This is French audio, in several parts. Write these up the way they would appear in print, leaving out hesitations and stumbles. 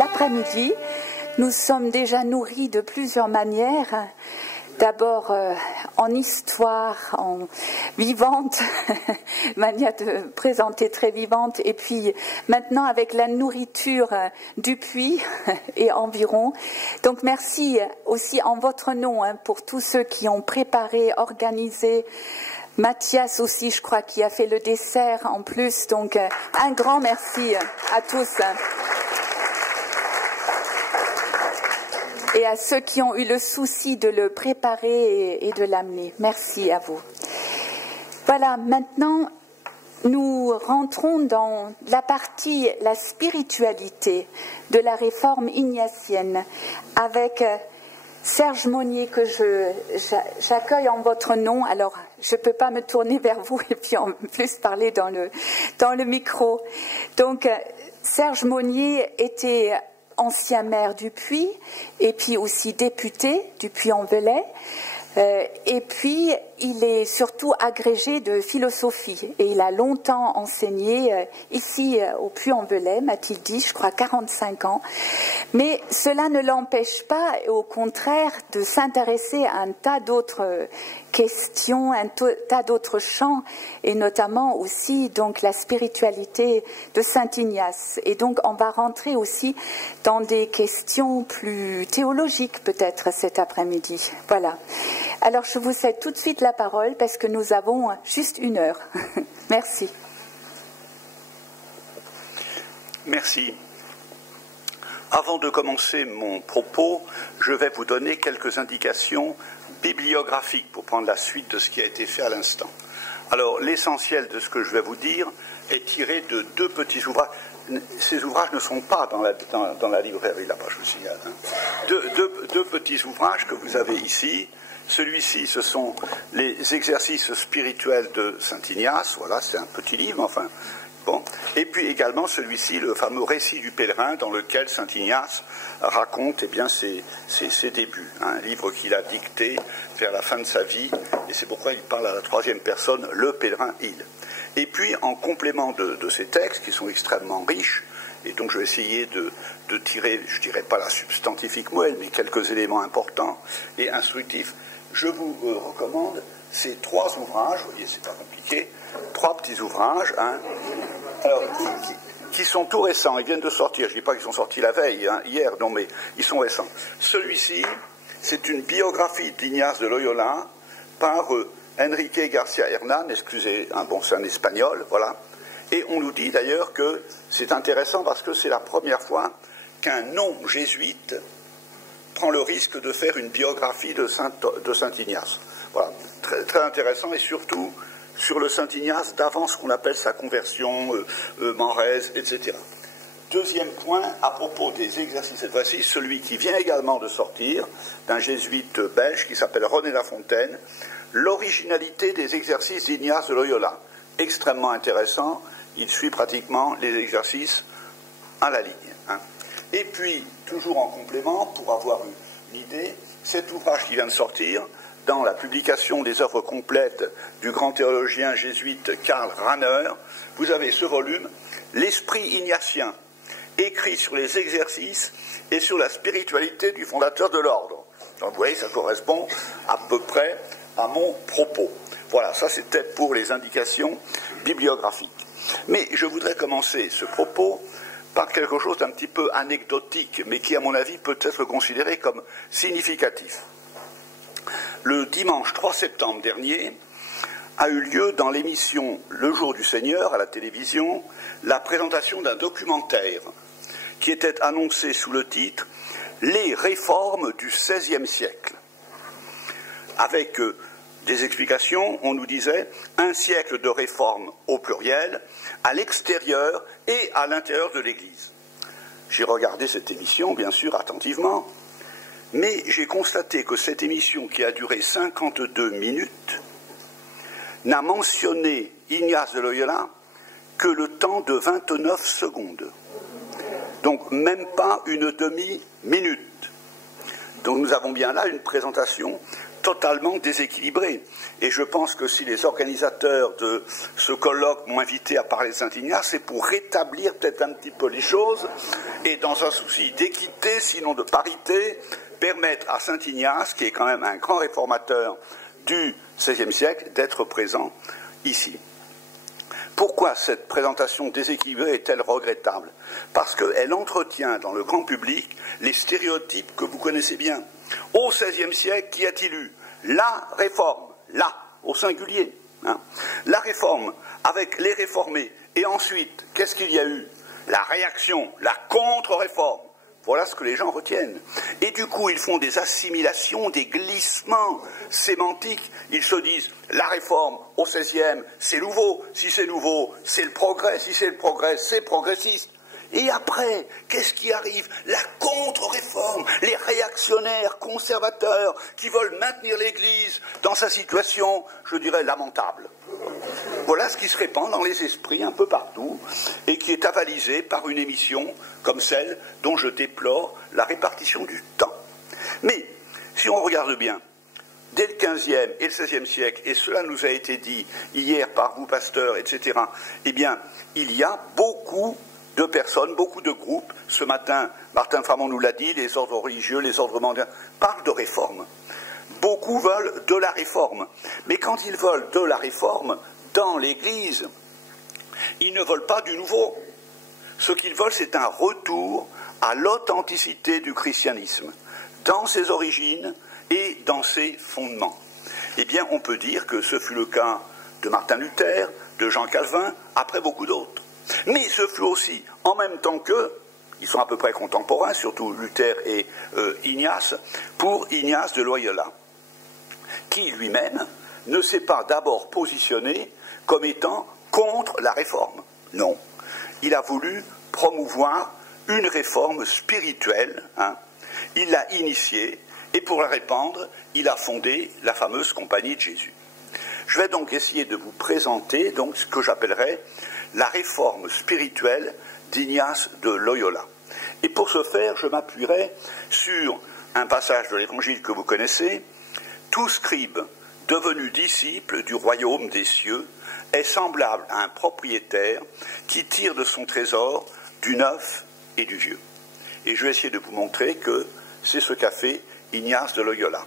l'après-midi. Nous sommes déjà nourris de plusieurs manières. D'abord en histoire, en vivante, manière de présenter très vivante, et puis maintenant avec la nourriture du puits et environ. Donc merci aussi en votre nom pour tous ceux qui ont préparé, organisé. Mathias aussi, je crois, qui a fait le dessert en plus. Donc un grand merci à tous. Et à ceux qui ont eu le souci de le préparer et de l'amener. Merci à vous. Voilà, maintenant, nous rentrons dans la partie, la spiritualité de la réforme ignatienne, avec Serge Monnier, que j'accueille en votre nom. Alors, je ne peux pas me tourner vers vous et puis en plus parler dans le micro. Donc, Serge Monnier était ancien maire du Puy, et puis aussi député du Puy-en-Velay. Et puis, il est surtout agrégé de philosophie. Et il a longtemps enseigné ici au Puy-en-Velay, m'a-t-il dit, je crois 45 ans. Mais cela ne l'empêche pas, au contraire, de s'intéresser à un tas d'autres questions, un tas d'autres champs, et notamment aussi donc la spiritualité de Saint Ignace. Et donc, on va rentrer aussi dans des questions plus théologiques, peut-être, cet après-midi. Voilà. Alors, je vous cède tout de suite la parole parce que nous avons juste 1 heure. Merci. Merci. Avant de commencer mon propos, je vais vous donner quelques indications bibliographiques pour prendre la suite de ce qui a été fait à l'instant. Alors, l'essentiel de ce que je vais vous dire est tiré de 2 petits ouvrages. Ces ouvrages ne sont pas dans la librairie là-bas, je vous signale. Deux petits ouvrages que vous avez ici. Celui-ci, ce sont les exercices spirituels de Saint Ignace. Voilà, c'est un petit livre, enfin. Bon. Et puis également celui-ci, le fameux récit du pèlerin, dans lequel Saint Ignace raconte ses débuts. Un livre qu'il a dicté vers la fin de sa vie, et c'est pourquoi il parle à la 3e personne, le pèlerin il. Et puis, en complément de ces textes, qui sont extrêmement riches, et donc je vais essayer de tirer, je ne dirais pas la substantifique moelle, mais quelques éléments importants et instructifs, je vous recommande ces 3 ouvrages, vous voyez, c'est pas compliqué, 3 petits ouvrages, alors, qui sont tout récents, ils viennent de sortir, je ne dis pas qu'ils sont sortis la veille, hier, non, mais ils sont récents. Celui-ci, c'est une biographie d'Ignace de Loyola par Enrique Garcia Hernán, excusez, c'est un espagnol, voilà. Et on nous dit d'ailleurs que c'est intéressant parce que c'est la première fois qu'un non-jésuite prend le risque de faire une biographie de Saint Ignace. Voilà, très, très intéressant, et surtout sur le Saint Ignace d'avant ce qu'on appelle sa conversion, Manrese, etc. Deuxième point, à propos des exercices, cette fois-ci, celui qui vient également de sortir, d'un jésuite belge qui s'appelle René Lafontaine, l'originalité des exercices d'Ignace de Loyola. Extrêmement intéressant, il suit pratiquement les exercices à la ligne. Et puis, toujours en complément, pour avoir une idée, cet ouvrage qui vient de sortir, dans la publication des œuvres complètes du grand théologien jésuite Karl Rahner, vous avez ce volume, L'Esprit ignatien, écrit sur les exercices et sur la spiritualité du fondateur de l'ordre. Donc vous voyez, ça correspond à peu près à mon propos. Voilà, ça c'était pour les indications bibliographiques. Mais je voudrais commencer ce propos par quelque chose d'un petit peu anecdotique, mais qui, à mon avis, peut être considéré comme significatif. Le dimanche 3 septembre dernier a eu lieu dans l'émission Le Jour du Seigneur à la télévision la présentation d'un documentaire qui était annoncé sous le titre « Les réformes du XVIe siècle ». Avec des explications, on nous disait « un siècle de réformes au pluriel, à l'extérieur et à l'intérieur de l'Église ». J'ai regardé cette émission, bien sûr, attentivement, mais j'ai constaté que cette émission, qui a duré 52 minutes, n'a mentionné Ignace de Loyola que le temps de 29 secondes. Donc même pas une demi-minute. Donc nous avons bien là une présentation totalement déséquilibré. Et je pense que si les organisateurs de ce colloque m'ont invité à parler de Saint-Ignace, c'est pour rétablir peut-être un petit peu les choses et dans un souci d'équité, sinon de parité, permettre à Saint-Ignace, qui est quand même un grand réformateur du XVIe siècle, d'être présent ici. Pourquoi cette présentation déséquilibrée est-elle regrettable? Parce qu'elle entretient dans le grand public les stéréotypes que vous connaissez bien. Au XVIe siècle, qu'y a-t-il eu? La réforme, là, au singulier. La réforme, avec les réformés. Et ensuite, qu'est-ce qu'il y a eu? La réaction, la contre-réforme. Voilà ce que les gens retiennent. Et du coup, ils font des assimilations, des glissements sémantiques. Ils se disent, la réforme au XVIe, c'est nouveau. Si c'est nouveau, c'est le progrès. Si c'est le progrès, c'est progressiste. Et après, qu'est-ce qui arrive? La contre-réforme, les réactionnaires conservateurs qui veulent maintenir l'Église dans sa situation, je dirais, lamentable. Voilà ce qui se répand dans les esprits un peu partout et qui est avalisé par une émission comme celle dont je déplore la répartition du temps. Mais, si on regarde bien, dès le XVe et le XVIe siècle, et cela nous a été dit hier par vous, pasteurs, etc., eh bien, il y a beaucoup de personnes, beaucoup de groupes. Ce matin, Martin Framont nous l'a dit, les ordres religieux, les ordres mondiaux, parlent de réforme. Beaucoup veulent de la réforme. Mais quand ils veulent de la réforme, dans l'Église, ils ne veulent pas du nouveau. Ce qu'ils veulent, c'est un retour à l'authenticité du christianisme, dans ses origines et dans ses fondements. Eh bien, on peut dire que ce fut le cas de Martin Luther, de Jean Calvin, après beaucoup d'autres. Mais ce fut aussi, en même temps qu'eux, ils sont à peu près contemporains, surtout Luther et Ignace, pour Ignace de Loyola, qui lui-même ne s'est pas d'abord positionné comme étant contre la réforme. Non. Il a voulu promouvoir une réforme spirituelle. Il l'a initiée, et pour la répandre, il a fondé la fameuse Compagnie de Jésus. Je vais donc essayer de vous présenter donc, ce que j'appellerais la réforme spirituelle d'Ignace de Loyola. Et pour ce faire, je m'appuierai sur un passage de l'Évangile que vous connaissez. « Tout scribe devenu disciple du royaume des cieux est semblable à un propriétaire qui tire de son trésor du neuf et du vieux. » Et je vais essayer de vous montrer que c'est ce qu'a fait Ignace de Loyola.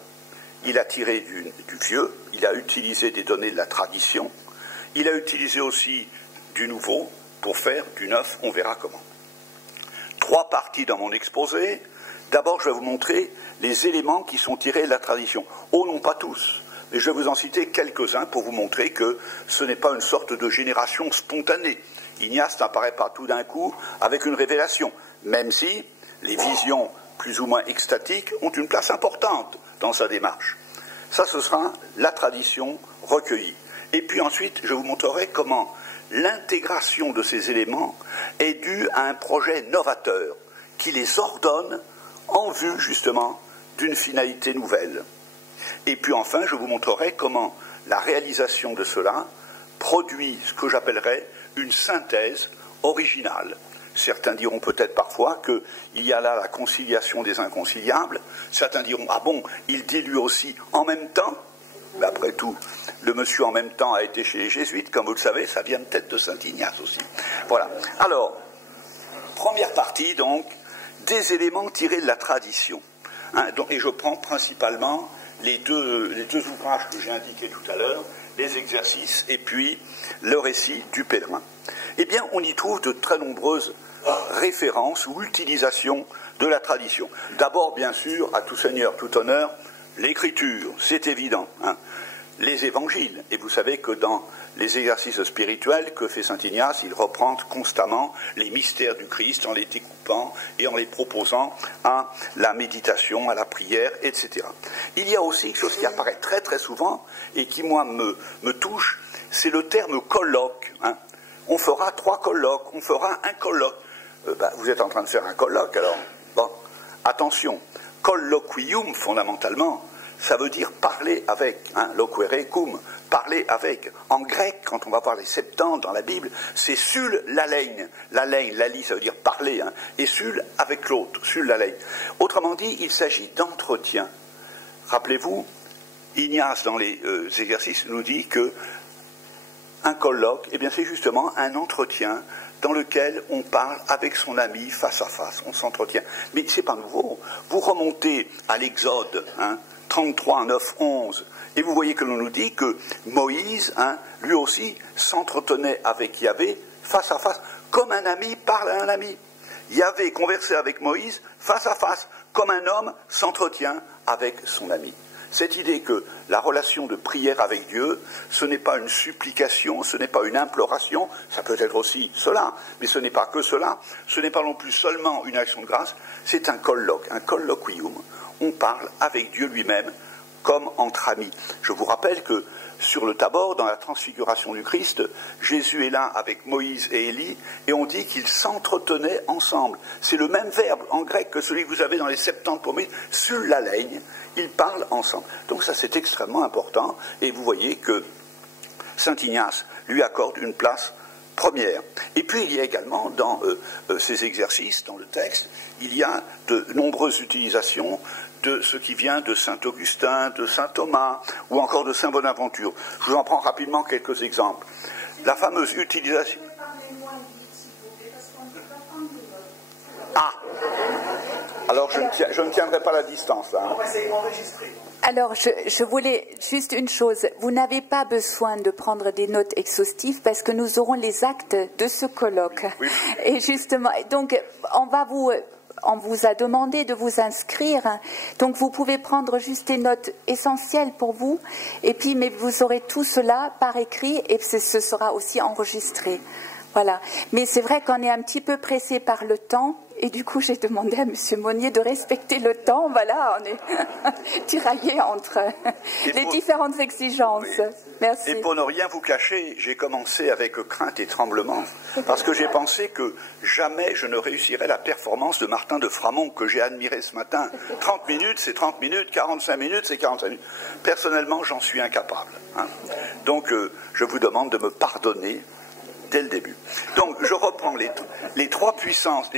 Il a tiré du vieux, il a utilisé des données de la tradition, il a utilisé aussi du nouveau pour faire du neuf, on verra comment. 3 parties dans mon exposé. D'abord, je vais vous montrer les éléments qui sont tirés de la tradition. Oh, non pas tous, mais je vais vous en citer quelques-uns pour vous montrer que ce n'est pas une sorte de génération spontanée. Ignace n'apparaît pas tout d'un coup avec une révélation, même si les visions plus ou moins extatiques ont une place importante dans sa démarche. Ça, ce sera la tradition recueillie. Et puis ensuite, je vous montrerai comment l'intégration de ces éléments est due à un projet novateur qui les ordonne en vue, justement, d'une finalité nouvelle. Et puis enfin, je vous montrerai comment la réalisation de cela produit ce que j'appellerais une synthèse originale. Certains diront peut-être parfois qu'il y a là la conciliation des inconciliables. Certains diront, ah bon, il dit lui aussi en même temps. Mais après tout, le monsieur en même temps a été chez les jésuites, comme vous le savez, ça vient peut-être de Saint-Ignace aussi. Voilà. Alors, première partie donc, des éléments tirés de la tradition. Et je prends principalement les deux ouvrages que j'ai indiqués tout à l'heure, les exercices et puis le récit du pèlerin. Eh bien, on y trouve de très nombreuses références ou utilisations de la tradition. D'abord, bien sûr, à tout seigneur, tout honneur, l'écriture, c'est évident. Les évangiles, et vous savez que dans les exercices spirituels que fait saint Ignace, il reprend constamment les mystères du Christ en les découpant et en les proposant à la méditation, à la prière, etc. Il y a aussi quelque chose qui apparaît très très souvent et qui, moi, me touche, c'est le terme colloque. On fera 3 colloques, on fera un colloque. Vous êtes en train de faire un colloque, alors. Bon, attention, colloquium, fondamentalement, ça veut dire parler avec, loquere cum, parler avec. En grec, quand on va voir les Septante dans la Bible, c'est sul lalein. Lalein, lali, ça veut dire parler, et sul avec l'autre, sul lalein. Autrement dit, il s'agit d'entretien. Rappelez-vous, Ignace, dans les exercices, nous dit que un colloque, eh bien, c'est justement un entretien dans lequel on parle avec son ami face à face, on s'entretient. Mais c'est pas nouveau. Vous remontez à l'Exode, 33, 9, 11, et vous voyez que l'on nous dit que Moïse, lui aussi, s'entretenait avec Yahvé face à face, comme un ami parle à un ami. Yahvé conversait avec Moïse face à face, comme un homme s'entretient avec son ami. Cette idée que la relation de prière avec Dieu, ce n'est pas une supplication, ce n'est pas une imploration, ça peut être aussi cela, mais ce n'est pas que cela, ce n'est pas non plus seulement une action de grâce, c'est un colloque, un colloquium. On parle avec Dieu lui-même comme entre amis. Je vous rappelle que sur le Tabor, dans la transfiguration du Christ, Jésus est là avec Moïse et Élie, et on dit qu'ils s'entretenaient ensemble. C'est le même verbe en grec que celui que vous avez dans les 70 pour Moïse, sur la leigne, ils parlent ensemble. Donc ça, c'est extrêmement important, et vous voyez que saint Ignace lui accorde une place première. Et puis il y a également dans ces exercices, dans le texte, il y a de nombreuses utilisations de ce qui vient de saint Augustin, de saint Thomas, ou encore de saint Bonaventure. Je vous en prends rapidement quelques exemples. La fameuse utilisation... Ah, alors je ne tiendrai pas la distance là. Alors, je voulais juste une chose. Vous n'avez pas besoin de prendre des notes exhaustives parce que nous aurons les actes de ce colloque. Oui. Et justement, donc, on vous a demandé de vous inscrire. Donc, vous pouvez prendre juste des notes essentielles pour vous. Et puis, mais vous aurez tout cela par écrit et ce sera aussi enregistré. Voilà. Mais c'est vrai qu'on est un petit peu pressé par le temps. Et du coup, j'ai demandé à M. Monnier de respecter le temps. Voilà, on est tiraillés entre les différentes exigences. Oui. Merci. Et pour ne rien vous cacher, j'ai commencé avec crainte et tremblement, parce que j'ai pensé que jamais je ne réussirais la performance de Martin de Framont, que j'ai admiré ce matin. 30 minutes, c'est 30 minutes, 45 minutes, c'est 45 minutes. Personnellement, j'en suis incapable. Donc, je vous demande de me pardonner dès le début. Donc, je reprends les trois puissances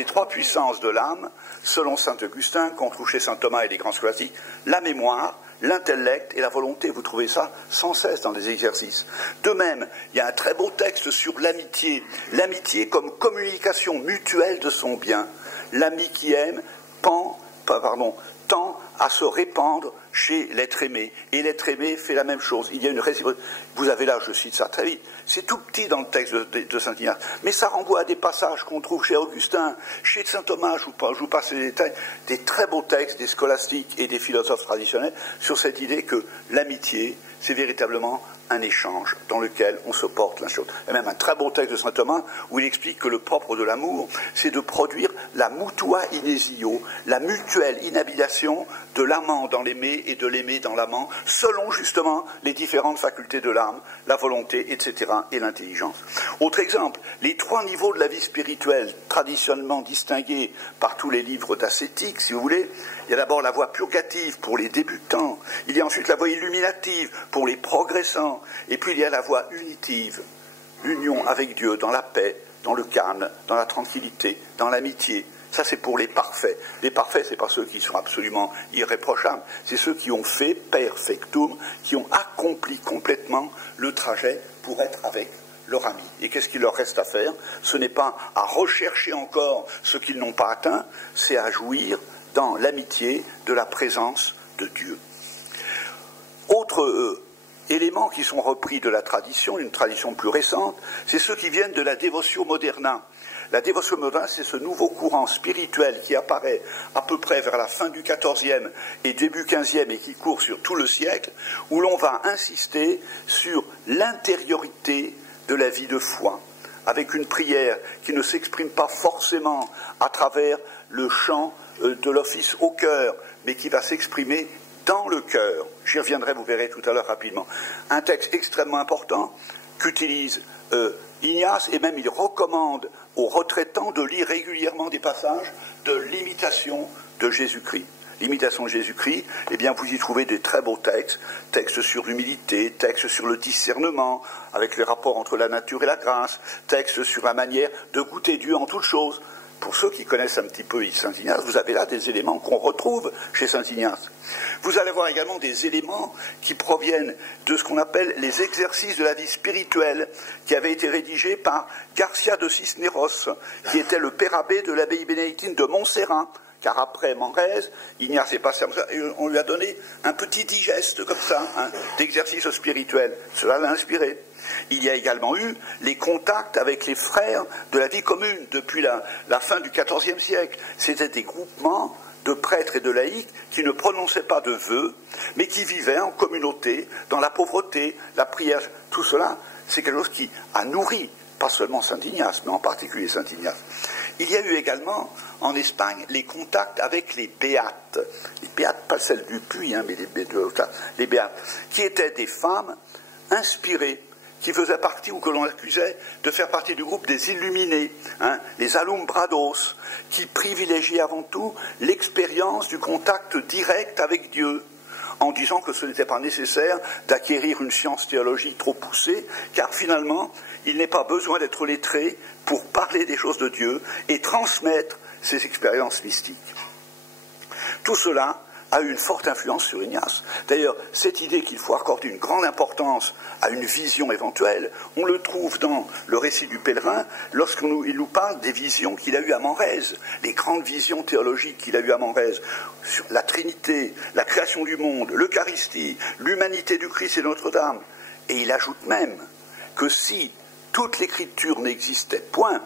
de l'âme, selon saint Augustin, qu'on trouve chez saint Thomas et les grands scolastiques, la mémoire, l'intellect et la volonté. Vous trouvez ça sans cesse dans les exercices. De même, il y a un très beau texte sur l'amitié. L'amitié comme communication mutuelle de son bien. L'ami qui aime tend à se répandre chez l'être aimé. Et l'être aimé fait la même chose. Il y a une réciprocité. Vous avez là, je cite ça très vite, c'est tout petit dans le texte de saint Ignace, mais ça renvoie à des passages qu'on trouve chez Augustin, chez saint Thomas, je vous passe les détails, des très beaux textes des scolastiques et des philosophes traditionnels sur cette idée que l'amitié, c'est véritablement un échange dans lequel on se porte l'un sur l'autre. Il y a même un très beau texte de saint Thomas où il explique que le propre de l'amour, c'est de produire la mutua inesio, la mutuelle inhabitation de l'amant dans l'aimé et de l'aimé dans l'amant, selon justement les différentes facultés de l'âme, la volonté, etc., et l'intelligence. Autre exemple, les 3 niveaux de la vie spirituelle, traditionnellement distingués par tous les livres d'ascétique, si vous voulez. Il y a d'abord la voie purgative pour les débutants, il y a ensuite la voie illuminative pour les progressants, et puis il y a la voie unitive, union avec Dieu dans la paix, dans le calme, dans la tranquillité, dans l'amitié. Ça, c'est pour les parfaits. Les parfaits, ce n'est pas ceux qui sont absolument irréprochables, c'est ceux qui ont fait perfectum, qui ont accompli complètement le trajet pour être avec leur ami. Et qu'est-ce qu'il leur reste à faire? Ce n'est pas à rechercher encore ce qu'ils n'ont pas atteint, c'est à jouir dans l'amitié de la présence de Dieu. Autre éléments qui sont repris de la tradition, une tradition plus récente, c'est ceux qui viennent de la Devotio Moderna. La Devotio Moderna, c'est ce nouveau courant spirituel qui apparaît à peu près vers la fin du XIVe et début XVe et qui court sur tout le siècle, où l'on va insister sur l'intériorité de la vie de foi, avec une prière qui ne s'exprime pas forcément à travers le chant de l'office au cœur, mais qui va s'exprimer dans le cœur. J'y reviendrai, vous verrez tout à l'heure rapidement. Un texte extrêmement important qu'utilise Ignace, et même il recommande aux retraitants de lire régulièrement des passages de l'imitation de Jésus-Christ. L'imitation de Jésus-Christ, eh bien vous y trouvez des très beaux textes, textes sur l'humilité, textes sur le discernement, avec les rapports entre la nature et la grâce, textes sur la manière de goûter Dieu en toutes choses. Pour ceux qui connaissent un petit peu Saint Ignace, vous avez là des éléments qu'on retrouve chez Saint Ignace. Vous allez voir également des éléments qui proviennent de ce qu'on appelle les exercices de la vie spirituelle, qui avaient été rédigés par Garcia de Cisneros, qui était le père abbé de l'abbaye bénédictine de Montserrat, car après Manrès, Ignace est passé à Montserrat, et on lui a donné un petit digeste comme ça, d'exercice spirituel. Cela l'a inspiré. Il y a également eu les contacts avec les frères de la vie commune depuis la fin du XIVe siècle. C'était des groupements de prêtres et de laïcs qui ne prononçaient pas de vœux, mais qui vivaient en communauté, dans la pauvreté, la prière. Tout cela, c'est quelque chose qui a nourri, pas seulement Saint Ignace, mais en particulier Saint Ignace. Il y a eu également, en Espagne, les contacts avec les béates. Les béates, pas celles du Puy, mais les béates, qui étaient des femmes inspirées, qui faisaient partie, ou que l'on accusait de faire partie du groupe des illuminés, les alumbrados, qui privilégiaient avant tout l'expérience du contact direct avec Dieu, en disant que ce n'était pas nécessaire d'acquérir une science théologique trop poussée, car finalement, il n'est pas besoin d'être lettré pour parler des choses de Dieu et transmettre ses expériences mystiques. Tout cela a eu une forte influence sur Ignace. D'ailleurs, cette idée qu'il faut accorder une grande importance à une vision éventuelle, on le trouve dans le récit du pèlerin, lorsqu'il nous parle des visions qu'il a eues à Manrès, les grandes visions théologiques qu'il a eues à Manrès, sur la Trinité, la création du monde, l'Eucharistie, l'humanité du Christ et Notre-Dame. Et il ajoute même que si toute l'écriture n'existait point,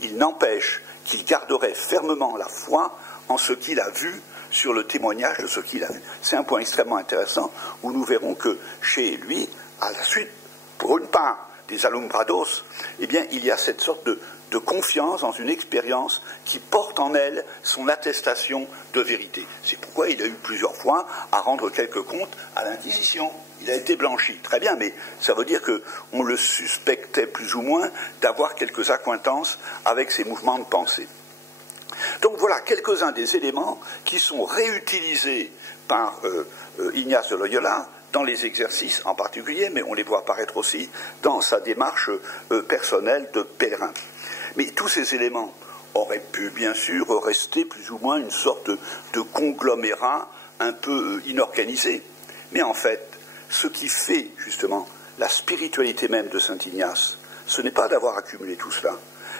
il n'empêche qu'il garderait fermement la foi en ce qu'il a vu sur le témoignage de ce qu'il a vu. C'est un point extrêmement intéressant où nous verrons que chez lui, à la suite, pour une part, des alumbrados, eh bien, il y a cette sorte de confiance dans une expérience qui porte en elle son attestation de vérité. C'est pourquoi il a eu plusieurs fois à rendre quelques comptes à l'Inquisition. Il a été blanchi, très bien, mais ça veut dire qu'on le suspectait plus ou moins d'avoir quelques accointances avec ses mouvements de pensée. Donc voilà quelques-uns des éléments qui sont réutilisés par Ignace de Loyola dans les exercices en particulier, mais on les voit apparaître aussi dans sa démarche personnelle de pèlerin. Mais tous ces éléments auraient pu bien sûr rester plus ou moins une sorte de conglomérat un peu inorganisé. Mais en fait, ce qui fait justement la spiritualité même de Saint Ignace, ce n'est pas d'avoir accumulé tout cela,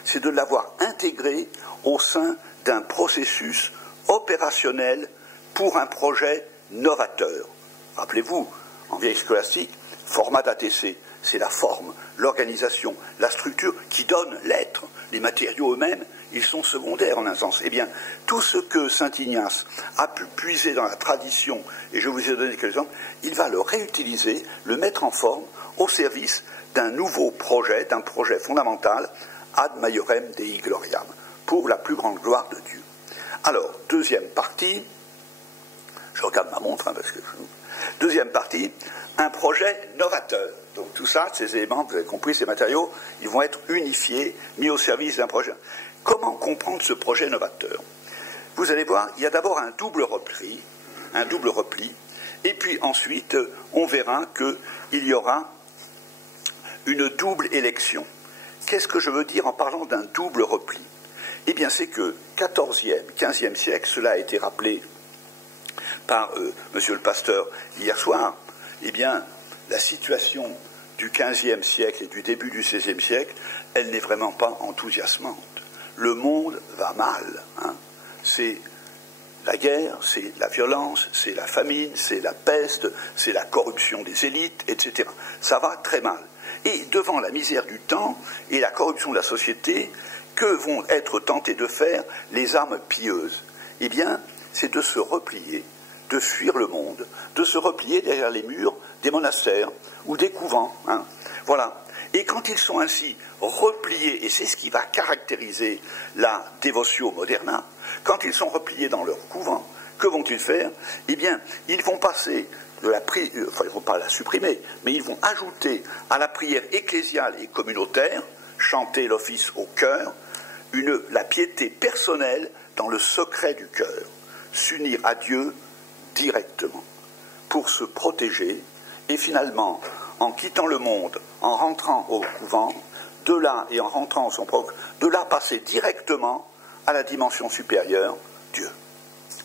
c'est de l'avoir intégré au sein d'un processus opérationnel pour un projet novateur. Rappelez-vous, en vieille scolastique, format d'ATC, c'est la forme, l'organisation, la structure qui donne l'être. Les matériaux eux-mêmes, ils sont secondaires en un sens. Eh bien, tout ce que Saint Ignace a pu puiser dans la tradition, et je vous ai donné quelques exemples, il va le réutiliser, le mettre en forme au service d'un nouveau projet, d'un projet fondamental, ad maiorem Dei gloriam, pour la plus grande gloire de Dieu. Alors, deuxième partie, je regarde ma montre, parce que... Deuxième partie, un projet novateur. Donc tout ça, ces éléments, vous avez compris, ces matériaux, ils vont être unifiés, mis au service d'un projet. Comment comprendre ce projet novateur? Vous allez voir, il y a d'abord un double repli, et puis ensuite, on verra qu'il y aura une double élection. Qu'est-ce que je veux dire en parlant d'un double repli? Eh bien, c'est que 14e, 15e siècle, cela a été rappelé par monsieur le pasteur hier soir, eh bien, la situation du XVe siècle et du début du XVIe siècle, elle n'est vraiment pas enthousiasmante. Le monde va mal. C'est la guerre, c'est la violence, c'est la famine, c'est la peste, c'est la corruption des élites, etc. Ça va très mal. Et devant la misère du temps et la corruption de la société, que vont être tentées de faire les âmes pieuses? Eh bien, c'est de se replier, de fuir le monde, de se replier derrière les murs des monastères ou des couvents. Voilà. Et quand ils sont ainsi repliés, et c'est ce qui va caractériser la Devotio Moderna, quand ils sont repliés dans leur couvent, que vont-ils faire? Eh bien, ils vont passer de la prière, enfin, ils ne vont pas la supprimer, mais ils vont ajouter à la prière ecclésiale et communautaire, chanter l'office au cœur, la piété personnelle dans le secret du cœur, s'unir à Dieu directement, pour se protéger, et finalement, en quittant le monde, en rentrant au couvent, de là et en rentrant au son propre, de là passer directement à la dimension supérieure, Dieu,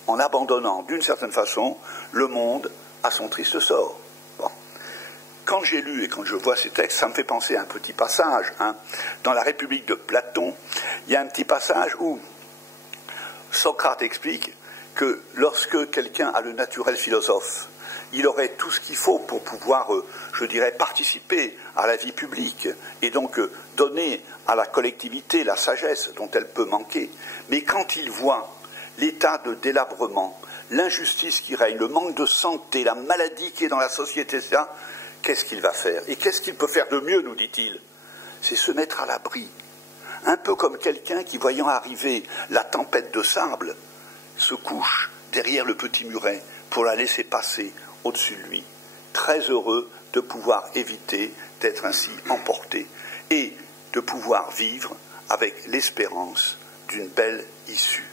en abandonnant d'une certaine façon le monde à son triste sort. Bon. Quand j'ai lu et quand je vois ces textes, ça me fait penser à un petit passage. Dans la République de Platon, il y a un petit passage où Socrate explique que lorsque quelqu'un a le naturel philosophe, il aurait tout ce qu'il faut pour pouvoir, je dirais, participer à la vie publique et donc donner à la collectivité la sagesse dont elle peut manquer. Mais quand il voit l'état de délabrement, l'injustice qui règne, le manque de santé, la maladie qui est dans la société, etc., qu'est-ce qu'il va faire? Et qu'est-ce qu'il peut faire de mieux, nous dit-il? C'est se mettre à l'abri. Un peu comme quelqu'un qui, voyant arriver la tempête de sable, se couche derrière le petit muret pour la laisser passer au-dessus de lui, très heureux de pouvoir éviter d'être ainsi emporté et de pouvoir vivre avec l'espérance d'une belle issue,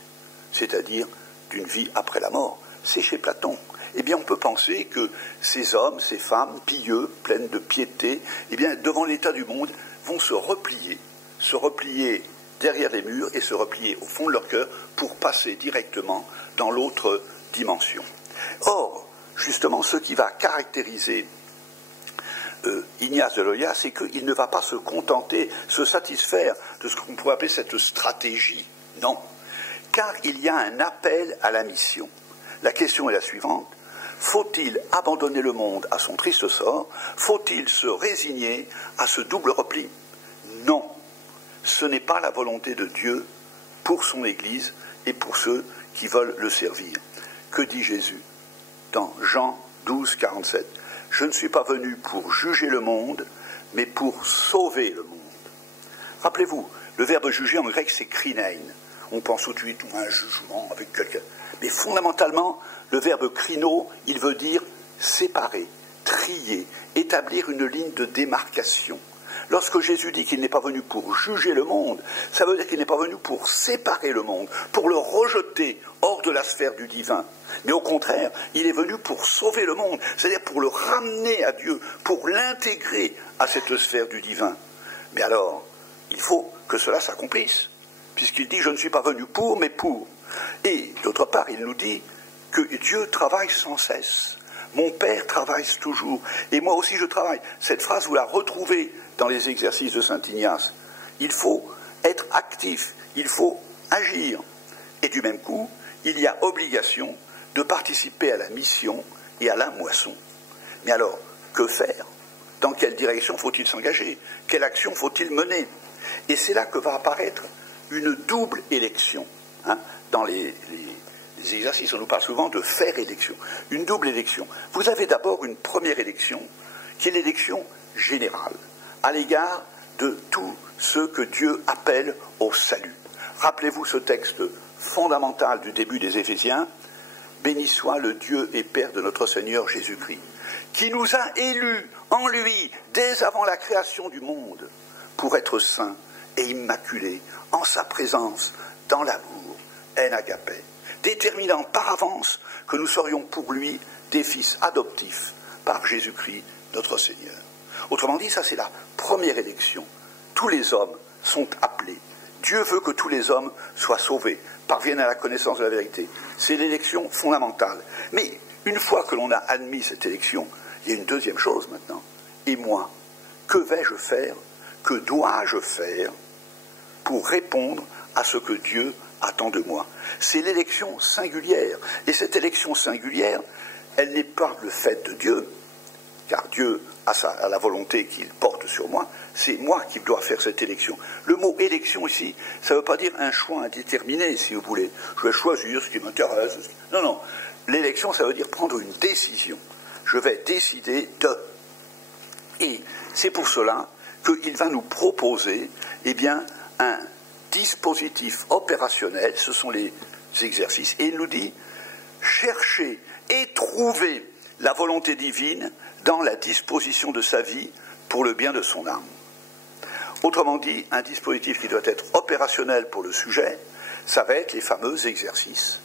c'est-à-dire d'une vie après la mort. C'est chez Platon. Eh bien, on peut penser que ces hommes, ces femmes, pieux, pleines de piété, eh bien, devant l'état du monde, vont se replier derrière les murs et se replier au fond de leur cœur pour passer directement dans l'autre dimension. Or, justement, ce qui va caractériser Ignace de Loyola, c'est qu'il ne va pas se contenter, se satisfaire de ce qu'on pourrait appeler cette stratégie. Non, car il y a un appel à la mission. La question est la suivante: faut-il abandonner le monde à son triste sort? Faut-il se résigner à ce double repli? Non, ce n'est pas la volonté de Dieu pour son Église et pour ceux qui veulent le servir. Que dit Jésus dans Jean 12, 47? Je ne suis pas venu pour juger le monde, mais pour sauver le monde. Rappelez-vous, le verbe juger en grec, c'est krinein. On pense tout de suite à un jugement avec quelqu'un. Mais fondamentalement, le verbe krino, il veut dire séparer, trier, établir une ligne de démarcation. Lorsque Jésus dit qu'il n'est pas venu pour juger le monde, ça veut dire qu'il n'est pas venu pour séparer le monde, pour le rejeter hors de la sphère du divin. Mais au contraire, il est venu pour sauver le monde, c'est-à-dire pour le ramener à Dieu, pour l'intégrer à cette sphère du divin. Mais alors, il faut que cela s'accomplisse, puisqu'il dit « je ne suis pas venu pour, mais pour ». Et d'autre part, il nous dit que Dieu travaille sans cesse. Mon Père travaille toujours, et moi aussi je travaille. Cette phrase, vous la retrouvez dans les exercices de saint Ignace. Il faut être actif, il faut agir. Et du même coup, il y a obligation de participer à la mission et à la moisson. Mais alors, que faire? Dans quelle direction faut-il s'engager? Quelle action faut-il mener? Et c'est là que va apparaître une double élection. Dans les exercices, on nous parle souvent de faire élection. Une double élection. Vous avez d'abord une première élection, qui est l'élection générale, à l'égard de tous ceux que Dieu appelle au salut. Rappelez-vous ce texte fondamental du début des Éphésiens: « Béni soit le Dieu et Père de notre Seigneur Jésus-Christ, qui nous a élus en lui dès avant la création du monde, pour être saints et immaculés en sa présence, dans l'amour, en agapé, déterminant par avance que nous serions pour lui des fils adoptifs par Jésus-Christ notre Seigneur. » Autrement dit, ça c'est la première élection. Tous les hommes sont appelés. Dieu veut que tous les hommes soient sauvés, parviennent à la connaissance de la vérité. C'est l'élection fondamentale. Mais une fois que l'on a admis cette élection, il y a une deuxième chose maintenant. Et moi, que vais-je faire? Que dois-je faire pour répondre à ce que Dieu attend de moi? C'est l'élection singulière. Et cette élection singulière, elle n'est pas le fait de Dieu, car Dieu a la volonté qu'il porte sur moi. C'est moi qui dois faire cette élection. Le mot élection ici, ça ne veut pas dire un choix indéterminé, si vous voulez. Je vais choisir ce qui m'intéresse. Non, non. L'élection, ça veut dire prendre une décision. Je vais décider de. Et c'est pour cela qu'il va nous proposer, eh bien, un dispositif opérationnel, ce sont les exercices. Et il nous dit, cherchez et trouvez la volonté divine dans la disposition de sa vie pour le bien de son âme. Autrement dit, un dispositif qui doit être opérationnel pour le sujet, ça va être les fameux exercices,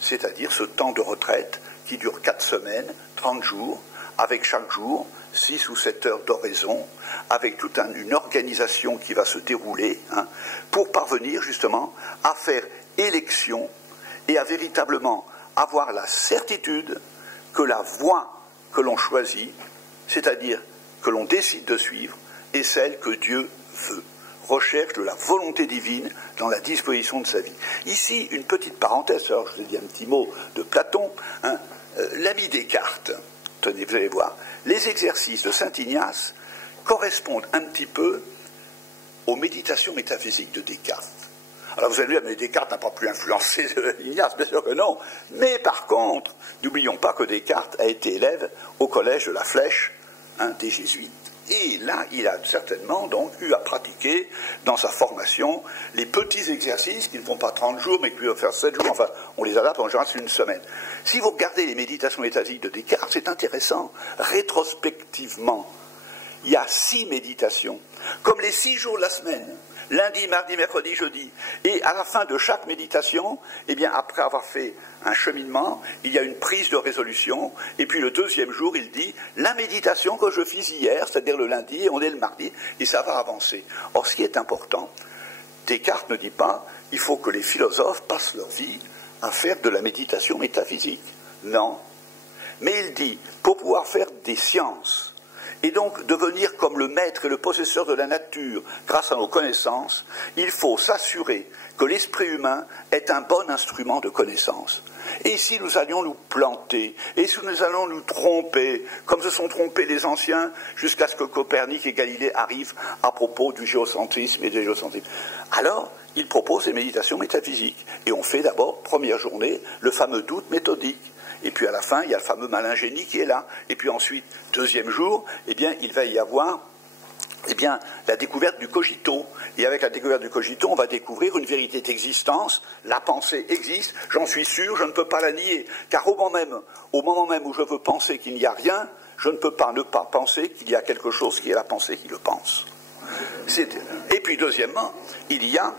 c'est-à-dire ce temps de retraite qui dure 4 semaines, 30 jours, avec chaque jour 6 ou 7 heures d'oraison, avec toute une organisation qui va se dérouler, pour parvenir justement à faire élection et à véritablement avoir la certitude que la voie que l'on choisit, c'est-à-dire que l'on décide de suivre, est celle que Dieu veut. Recherche de la volonté divine dans la disposition de sa vie. Ici, une petite parenthèse, alors je vous ai dit un petit mot de Platon, l'ami Descartes, tenez, vous allez voir, les exercices de saint Ignace correspondent un petit peu aux méditations métaphysiques de Descartes. Alors vous allez dire, mais Descartes n'a pas pu influencer Ignace, bien sûr que non, mais par contre, n'oublions pas que Descartes a été élève au collège de la Flèche, des Jésuites. Et là, il a certainement donc eu à pratiquer dans sa formation les petits exercices qui ne font pas 30 jours, mais qui peuvent faire 7 jours. Enfin, on les adapte en général sur une semaine. Si vous regardez les méditations métaphysiques de Descartes, c'est intéressant. Rétrospectivement, il y a 6 méditations, comme les 6 jours de la semaine. Lundi, mardi, mercredi, jeudi. Et à la fin de chaque méditation, eh bien, après avoir fait un cheminement, il y a une prise de résolution, et puis le deuxième jour, il dit, la méditation que je fis hier, c'est-à-dire le lundi, et on est le mardi, et ça va avancer. Or, ce qui est important, Descartes ne dit pas, il faut que les philosophes passent leur vie à faire de la méditation métaphysique. Non. Mais il dit, pour pouvoir faire des sciences, et donc devenir comme le maître et le possesseur de la nature grâce à nos connaissances, il faut s'assurer que l'esprit humain est un bon instrument de connaissance. Et si nous allions nous planter, et si nous allons nous tromper, comme se sont trompés les anciens, jusqu'à ce que Copernic et Galilée arrivent à propos du géocentrisme et des géocentrismes, alors il propose des méditations métaphysiques. Et on fait d'abord, première journée, le fameux doute méthodique. Et puis à la fin, il y a le fameux malin génie qui est là. Et puis ensuite, deuxième jour, eh bien, il va y avoir la découverte du cogito. Et avec la découverte du cogito, on va découvrir une vérité d'existence. La pensée existe, j'en suis sûr, je ne peux pas la nier. Car au moment même où je veux penser qu'il n'y a rien, je ne peux pas ne pas penser qu'il y a quelque chose qui est la pensée qui le pense. Et puis deuxièmement, il y a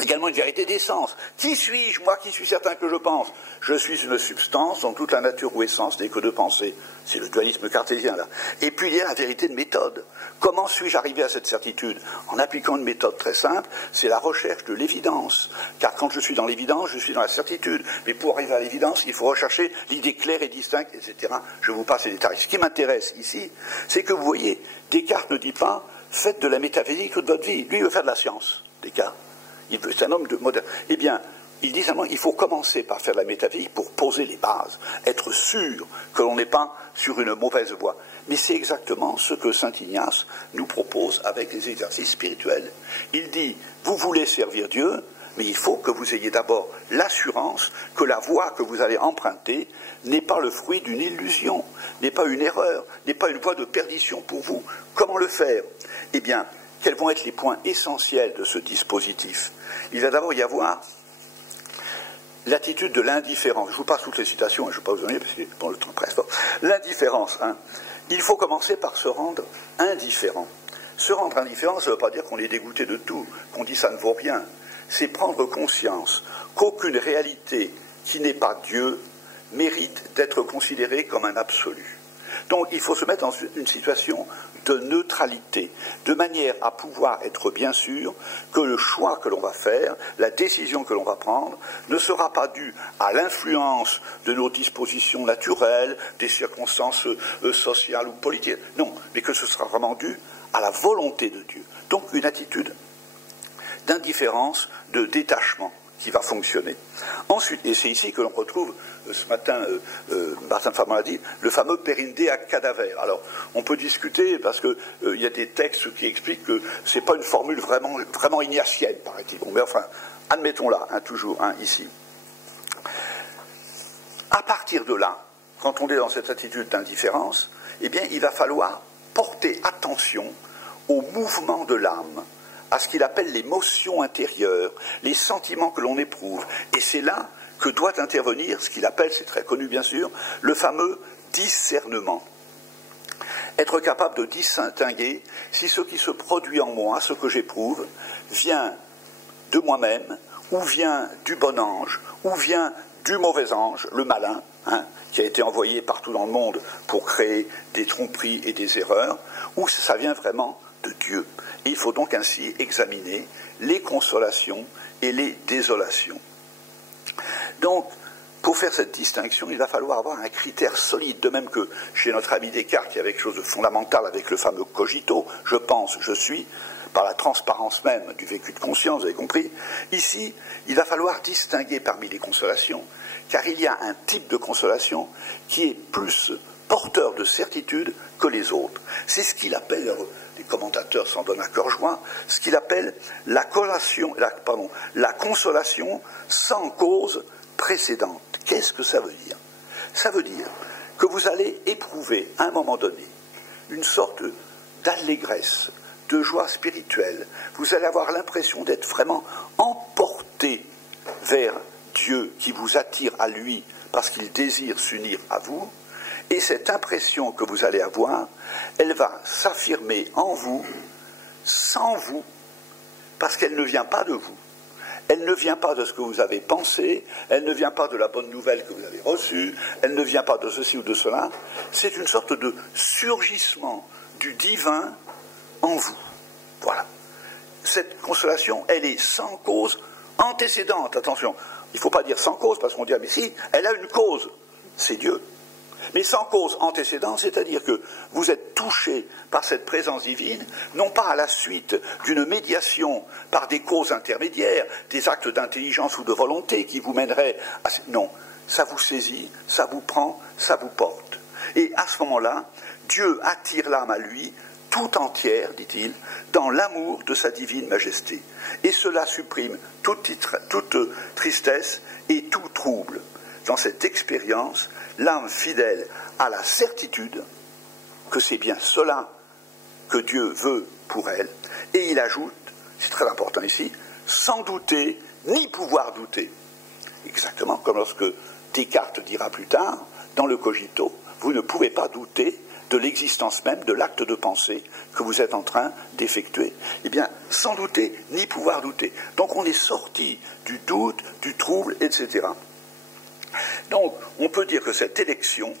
également une vérité d'essence. Qui suis-je, moi qui suis certain que je pense? Je suis une substance dont toute la nature ou essence n'est que de pensée. C'est le dualisme cartésien là. Et puis il y a la vérité de méthode. Comment suis-je arrivé à cette certitude? En appliquant une méthode très simple, c'est la recherche de l'évidence. Car quand je suis dans l'évidence, je suis dans la certitude. Mais pour arriver à l'évidence, il faut rechercher l'idée claire et distincte, etc. Je vous passe les détails. Ce qui m'intéresse ici, c'est que vous voyez, Descartes ne dit pas « faites de la métaphysique toute votre vie ». Lui, il veut faire de la science, Descartes. C'est un homme de moderne. Eh bien, il dit seulement qu'il faut commencer par faire de la métaphysique pour poser les bases, être sûr que l'on n'est pas sur une mauvaise voie. Mais c'est exactement ce que saint Ignace nous propose avec les exercices spirituels. Il dit, vous voulez servir Dieu, mais il faut que vous ayez d'abord l'assurance que la voie que vous allez emprunter n'est pas le fruit d'une illusion, n'est pas une erreur, n'est pas une voie de perdition pour vous. Comment le faire? Eh bien, quels vont être les points essentiels de ce dispositif? Il va d'abord y avoir l'attitude de l'indifférence. Je vous passe toutes les citations, je ne vais pas vous donner parce que bon, le temps presse. L'indifférence. Il faut commencer par se rendre indifférent. Se rendre indifférent, ça ne veut pas dire qu'on est dégoûté de tout, qu'on dit ça ne vaut rien. C'est prendre conscience qu'aucune réalité qui n'est pas Dieu mérite d'être considérée comme un absolu. Donc il faut se mettre dans une situation de neutralité, de manière à pouvoir être bien sûr que le choix que l'on va faire, la décision que l'on va prendre, ne sera pas due à l'influence de nos dispositions naturelles, des circonstances sociales ou politiques, non, mais que ce sera vraiment dû à la volonté de Dieu. Donc une attitude d'indifférence, de détachement qui va fonctionner. Ensuite, et c'est ici que l'on retrouve, ce matin, Martin Farman l'a dit, le fameux perinde ad cadaver. Alors, on peut discuter, parce qu'il y a des textes qui expliquent que ce n'est pas une formule vraiment ignatienne, paraît-il. Bon, mais enfin, admettons-la, toujours, ici. À partir de là, quand on est dans cette attitude d'indifférence, eh bien, il va falloir porter attention au mouvement de l'âme, à ce qu'il appelle l'émotion intérieure, les sentiments que l'on éprouve. Et c'est là que doit intervenir ce qu'il appelle, c'est très connu bien sûr, le fameux discernement. Être capable de distinguer si ce qui se produit en moi, ce que j'éprouve, vient de moi-même, ou vient du bon ange, ou vient du mauvais ange, le malin, qui a été envoyé partout dans le monde pour créer des tromperies et des erreurs, ou ça vient vraiment de Dieu. Et il faut donc ainsi examiner les consolations et les désolations. Donc, pour faire cette distinction, il va falloir avoir un critère solide, de même que chez notre ami Descartes, il y avait quelque chose de fondamental avec le fameux cogito, je pense, je suis, par la transparence même du vécu de conscience, vous avez compris. Ici, il va falloir distinguer parmi les consolations, car il y a un type de consolation qui est plus porteur de certitude que les autres. C'est ce qu'il appelle, les commentateurs s'en donnent à cœur joie, ce qu'il appelle la consolation sans cause précédente. Qu'est-ce que ça veut dire? Ça veut dire que vous allez éprouver à un moment donné une sorte d'allégresse, de joie spirituelle. Vous allez avoir l'impression d'être vraiment emporté vers Dieu qui vous attire à lui parce qu'il désire s'unir à vous. Et cette impression que vous allez avoir, elle va s'affirmer en vous, sans vous, parce qu'elle ne vient pas de vous. Elle ne vient pas de ce que vous avez pensé, elle ne vient pas de la bonne nouvelle que vous avez reçue, elle ne vient pas de ceci ou de cela. C'est une sorte de surgissement du divin en vous. Voilà. Cette consolation, elle est sans cause antécédente. Attention, il ne faut pas dire sans cause, parce qu'on dit, ah, mais si, elle a une cause, c'est Dieu. Mais sans cause antécédente, c'est-à-dire que vous êtes touché par cette présence divine, non pas à la suite d'une médiation par des causes intermédiaires, des actes d'intelligence ou de volonté qui vous mèneraient à... Non, ça vous saisit, ça vous prend, ça vous porte. Et à ce moment-là, Dieu attire l'âme à lui, tout entière, dit-il, dans l'amour de sa divine majesté. Et cela supprime toute tristesse et tout trouble. Dans cette expérience, l'âme fidèle a la certitude que c'est bien cela que Dieu veut pour elle. Et il ajoute, c'est très important ici, sans douter ni pouvoir douter. Exactement comme lorsque Descartes dira plus tard, dans le cogito, vous ne pouvez pas douter de l'existence même de l'acte de pensée que vous êtes en train d'effectuer. Eh bien, sans douter ni pouvoir douter. Donc on est sorti du doute, du trouble, etc. Donc, on peut dire que cette élection,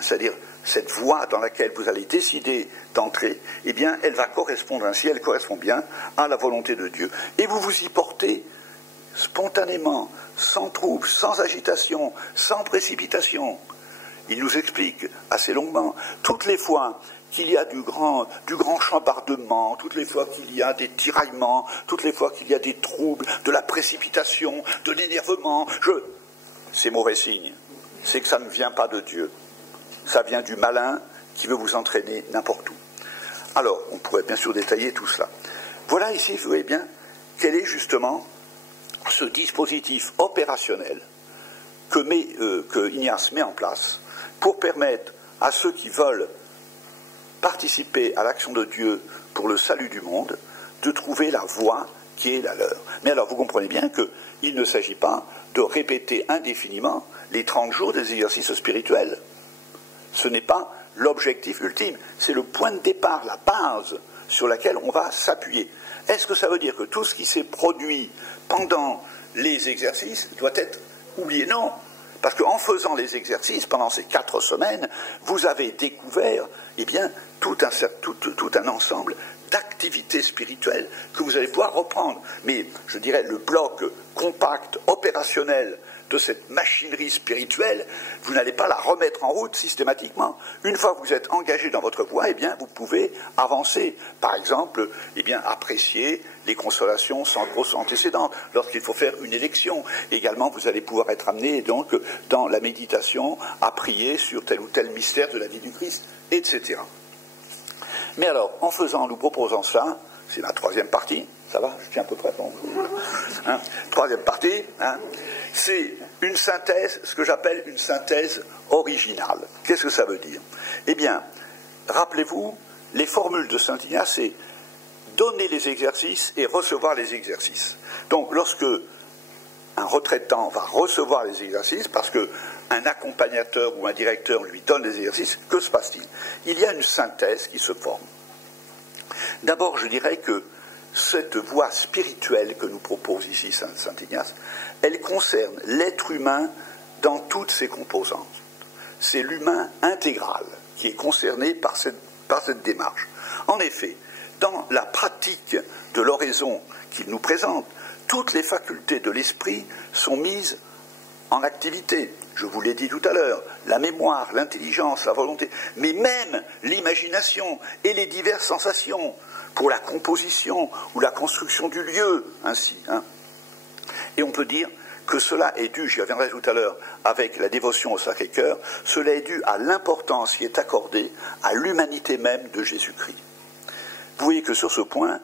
c'est-à-dire cette voie dans laquelle vous allez décider d'entrer, eh bien, elle va correspondre ainsi, elle correspond bien à la volonté de Dieu. Et vous vous y portez spontanément, sans trouble, sans agitation, sans précipitation. Il nous explique assez longuement, toutes les fois qu'il y a du grand chambardement, toutes les fois qu'il y a des tiraillements, toutes les fois qu'il y a des troubles, de la précipitation, de l'énervement, c'est mauvais signe. C'est que ça ne vient pas de Dieu. Ça vient du malin qui veut vous entraîner n'importe où. Alors, on pourrait bien sûr détailler tout cela. Voilà ici, vous voyez bien, quel est justement ce dispositif opérationnel que Ignace met en place pour permettre à ceux qui veulent participer à l'action de Dieu pour le salut du monde de trouver la voie qui est la leur. Mais alors, vous comprenez bien qu'il ne s'agit pas de répéter indéfiniment les 30 jours des exercices spirituels. Ce n'est pas l'objectif ultime, c'est le point de départ, la base sur laquelle on va s'appuyer. Est-ce que ça veut dire que tout ce qui s'est produit pendant les exercices doit être oublié? Non, parce qu'en faisant les exercices pendant ces 4 semaines, vous avez découvert tout un ensemble d'activités spirituelles que vous allez pouvoir reprendre. Mais je dirais le bloc compact, opérationnel de cette machinerie spirituelle, vous n'allez pas la remettre en route systématiquement. Une fois que vous êtes engagé dans votre voie, vous pouvez avancer. Par exemple, apprécier les consolations sans grosse antécédente, lorsqu'il faut faire une élection. Également, vous allez pouvoir être amené donc dans la méditation à prier sur tel ou tel mystère de la vie du Christ, etc. Mais alors, nous proposant ça, c'est la 3e partie, ça va, je tiens à peu près bon. 3e partie, c'est une synthèse, ce que j'appelle une synthèse originale. Qu'est-ce que ça veut dire? Eh bien, rappelez-vous, les formules de Saint Ignace, c'est donner les exercices et recevoir les exercices. Donc, lorsque un retraitant va recevoir les exercices, parce qu'un accompagnateur ou un directeur lui donne les exercices, que se passe-t-il? Il y a une synthèse qui se forme. D'abord, je dirais que cette voie spirituelle que nous propose ici Saint Ignace, elle concerne l'être humain dans toutes ses composantes. c'est l'humain intégral qui est concerné par cette démarche. En effet, dans la pratique de l'oraison qu'il nous présente, toutes les facultés de l'esprit sont mises en activité. Je vous l'ai dit tout à l'heure, la mémoire, l'intelligence, la volonté, mais même l'imagination et les diverses sensations pour la composition ou la construction du lieu, ainsi. Et on peut dire que cela est dû, j'y reviendrai tout à l'heure, avec la dévotion au Sacré-Cœur, cela est dû à l'importance qui est accordée à l'humanité même de Jésus-Christ. Vous voyez que sur ce point,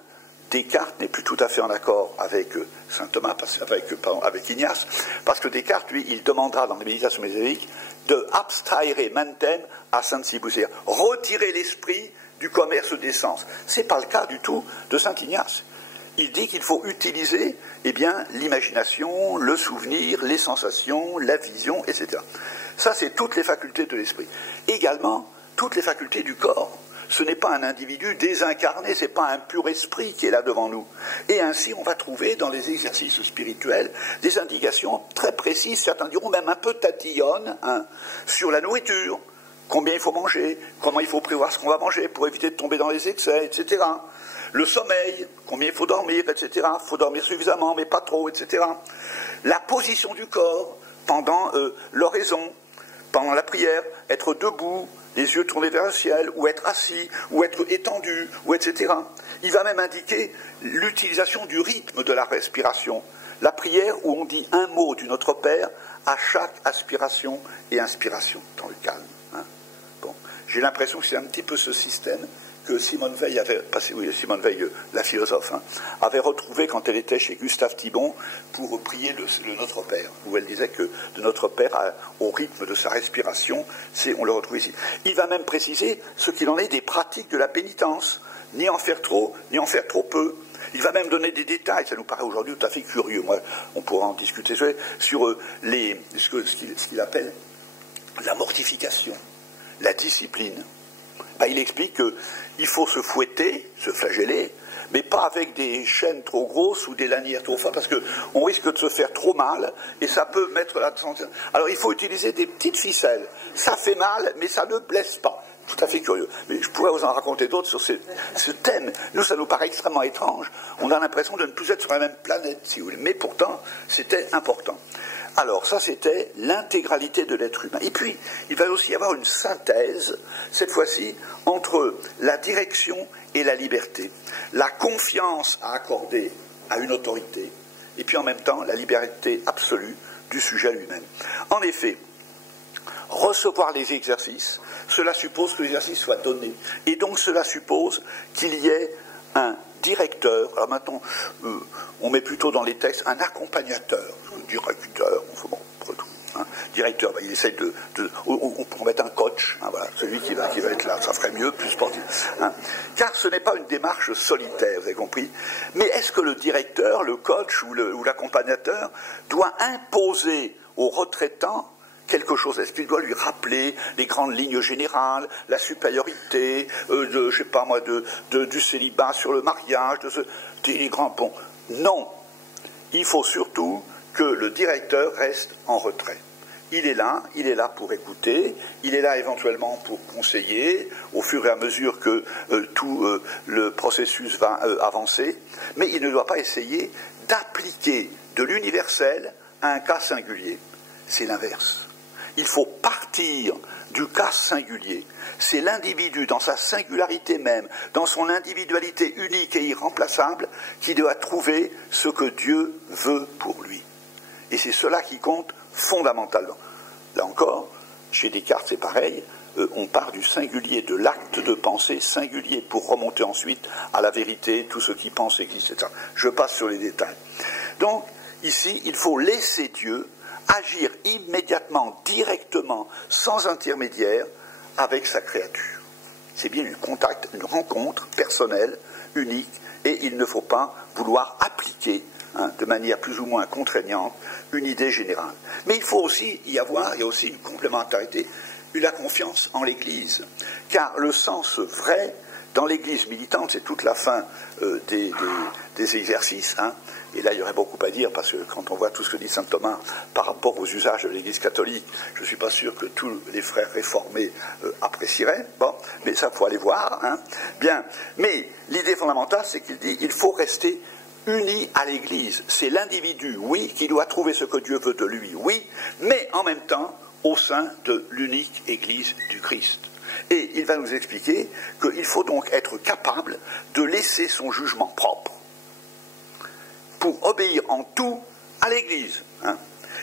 Descartes n'est plus tout à fait en accord avec saint Thomas, avec Ignace, parce que Descartes, lui, il demandera dans les méditations métaphysiques de abstrahere mentem a sensibus, c'est-à-dire retirer l'esprit du commerce des sens. Ce n'est pas le cas du tout de saint Ignace. Il dit qu'il faut utiliser l'imagination, le souvenir, les sensations, la vision, etc. Ça, c'est toutes les facultés de l'esprit. Également, toutes les facultés du corps. Ce n'est pas un individu désincarné, ce n'est pas un pur esprit qui est là devant nous. Et ainsi, on va trouver dans les exercices spirituels des indications très précises, certains diront même un peu tatillonnes, sur la nourriture, combien il faut manger, comment il faut prévoir ce qu'on va manger pour éviter de tomber dans les excès, etc. Le sommeil, combien il faut dormir, etc. Il faut dormir suffisamment, mais pas trop, etc. La position du corps pendant l'oraison, pendant la prière, être debout, les yeux tournés vers le ciel, ou être assis, ou être étendu, ou etc. Il va même indiquer l'utilisation du rythme de la respiration. La prière où on dit un mot du Notre Père à chaque aspiration et inspiration, dans le calme. Bon. J'ai l'impression que c'est un petit peu ce système que Simone Veil avait passé, Simone Veil, la philosophe, avait retrouvé quand elle était chez Gustave Thibon pour prier le Notre Père, où elle disait que le Notre Père, au rythme de sa respiration, on le retrouve ici. Il va même préciser ce qu'il en est des pratiques de la pénitence, ni en faire trop, ni en faire trop peu. Il va même donner des détails, ça nous paraît aujourd'hui tout à fait curieux. Moi, on pourra en discuter sur ce qu'il appelle la mortification, la discipline. Il explique qu'il faut se fouetter, se flageller, mais pas avec des chaînes trop grosses ou des lanières trop fortes, parce qu'on risque de se faire trop mal, et ça peut mettre la tension. Alors il faut utiliser des petites ficelles. Ça fait mal, mais ça ne blesse pas. Tout à fait curieux. Mais je pourrais vous en raconter d'autres sur ce thème. Nous, ça nous paraît extrêmement étrange. On a l'impression de ne plus être sur la même planète, si vous voulez. Mais pourtant, c'était important. Alors, ça, c'était l'intégralité de l'être humain. Et puis, il va aussi y avoir une synthèse, cette fois-ci, entre la direction et la liberté. La confiance à accorder à une autorité, et puis en même temps, la liberté absolue du sujet lui-même. En effet, recevoir les exercices, cela suppose que l'exercice soit donné. Et donc, cela suppose qu'il y ait un directeur. Alors maintenant, on met plutôt dans les textes un accompagnateur, directeur, bon, directeur, il essaye on pourrait mettre un coach, voilà, celui qui va être là, ça ferait mieux, plus sportif. Car ce n'est pas une démarche solitaire, vous avez compris. Mais est-ce que le directeur, le coach ou l'accompagnateur doit imposer aux retraitants quelque chose? Est-ce qu'il doit lui rappeler les grandes lignes générales, la supériorité, je sais pas moi, du célibat sur le mariage, des grands ponts? Non. Il faut surtout que le directeur reste en retrait. Il est là pour écouter, il est là éventuellement pour conseiller, au fur et à mesure que tout le processus va avancer, mais il ne doit pas essayer d'appliquer de l'universel à un cas singulier. C'est l'inverse. Il faut partir du cas singulier. C'est l'individu, dans sa singularité même, dans son individualité unique et irremplaçable, qui doit trouver ce que Dieu veut pour lui. Et c'est cela qui compte fondamentalement. Là encore, chez Descartes, c'est pareil, on part du singulier, de l'acte de pensée singulier, pour remonter ensuite à la vérité, tout ce qui pense existe, etc. Je passe sur les détails. Donc, ici, il faut laisser Dieu agir immédiatement, directement, sans intermédiaire, avec sa créature. C'est bien une rencontre personnelle, unique, et il ne faut pas vouloir appliquer, de manière plus ou moins contraignante, une idée générale. Mais il faut aussi il y a aussi une complémentarité, la confiance en l'Église. Car le sens vrai, dans l'Église militante, c'est toute la fin des des exercices, hein. Et là il y aurait beaucoup à dire, parce que quand on voit tout ce que dit saint Thomas par rapport aux usages de l'Église catholique, je ne suis pas sûr que tous les frères réformés apprécieraient, bon, mais ça faut aller voir, hein. Bien, mais l'idée fondamentale c'est qu'il dit il faut rester uni à l'Église. C'est l'individu, oui, qui doit trouver ce que Dieu veut de lui, oui, mais en même temps au sein de l'unique Église du Christ. Et il va nous expliquer qu'il faut donc être capable de laisser son jugement propre pour obéir en tout à l'Église, hein.